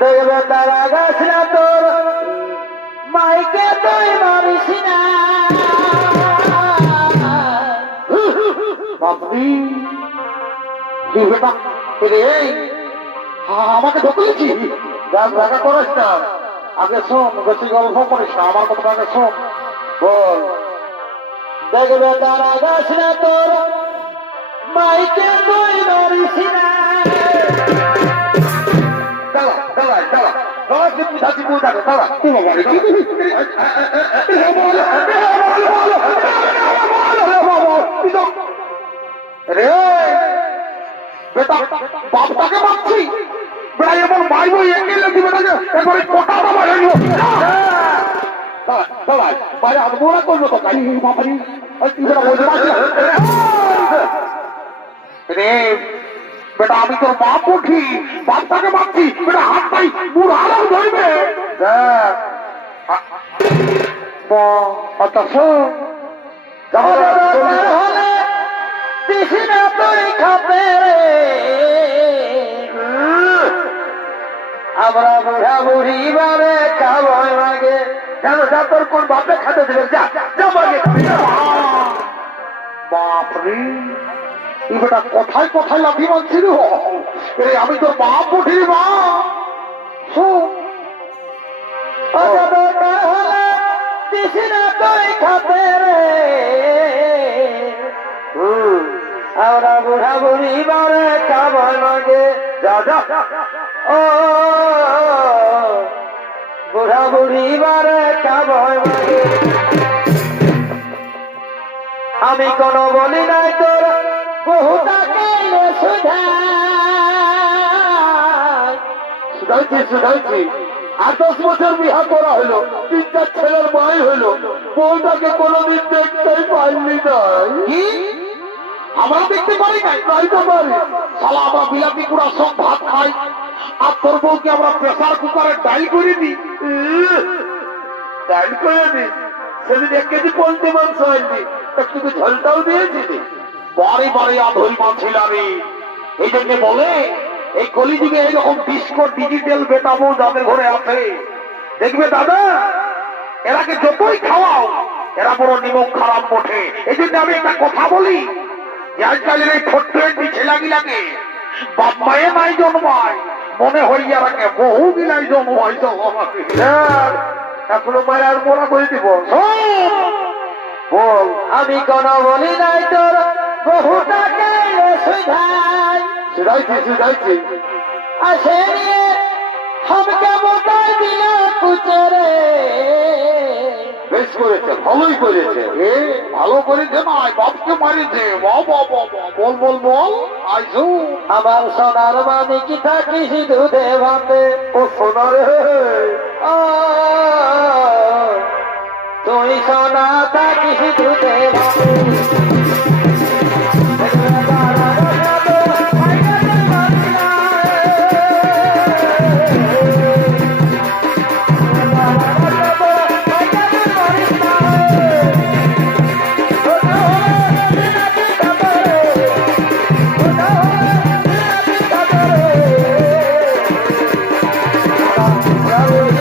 দেখবে তারা গাছ না তোর মাইকে তুই মারিস না বাপরি আমাকে ঢুকলেছি দেখা করিস না আগে শোন বেশি গল্প করিস না আমার কথা আগে শোন বল দেখবে তারা গাছ না তোর মাইকে তুই মারিস না বাপটাকে মারছি বেড়া এমন মাইব এগিয়ে বেটাকে এবারে কোটাটা মারাইল বাইরে আদমোড়া করলো তো তাই বাপারি রে বেটা আমি তোর বাপ উঠি বাপটাকে মারছি বেটা হাত পাই মুড় আরাম ধরবে আমরা বুড়া বুড়ি বারে খাবার লাগে জানো যা তোর কোন বাপে খাতে দেবে যা বাপরে বেটা কোথায় কোথায় লাভি মানছিল আমি তোর বাপ উঠি মা খাতে রে আমরা বুড়া বুড়ি বারে খাবার লাগে যা যা ও বুড়া বুড়ি বারে খাবার লাগে আমি কোনো বলি নাই তোর বহুটাকে শুধাইছি আর 10 বছর বিহা করা হলো 3-4 ছেলের মাই হলো বউটাকে কোনোদিন দেখতেই পাইনি নাই আমরা দেখতে পারি নাই তাই তো পারি শালা আমরা বিলাতি কুড়া সব ভাত খাই আর তোর বউকে আমরা প্রেসার কুকারে ডাইল করে দিই ডাইল করে দিই সেদিন 1 কেজি পোল্ট্রি মাংস হয়নি একটু ঝোলটাও দিয়েছি বাড়ি বাড়ি আধরি মাছিল আমি এই জন্য বলে এই কলিযুগে এইরকম ডিস্কো ডিজিটাল বেটা বউ যাদের ঘরে আছে দেখবে দাদা এরাকে যতই খাওয়াও এরা বড় নিমক খারাপ ওঠে এই জন্য আমি একটা কথা বলি যে আজকালের এই 420 ছেলাগিলাকে বাপ মায়ে নাই জন্মায় মনে হয় এরাকে বহু গিলাই জন্মায় এখনো মায়ের আর মোড়া করে দিব বল আমি কোন বলি নাই তোর বহুটাকে শুধাইছি আসে हमके মোটাই দিল কুচরে বেশ করেছে ভালোই করেছে ভালো করেছে না বাপকে মারিছে বল বল বল আইসু আমার সোনার মানে কি থাকিস দুধে ভাতে ও সোনারে তুই সোনা থাকিস দুধে ভাতে Bravo.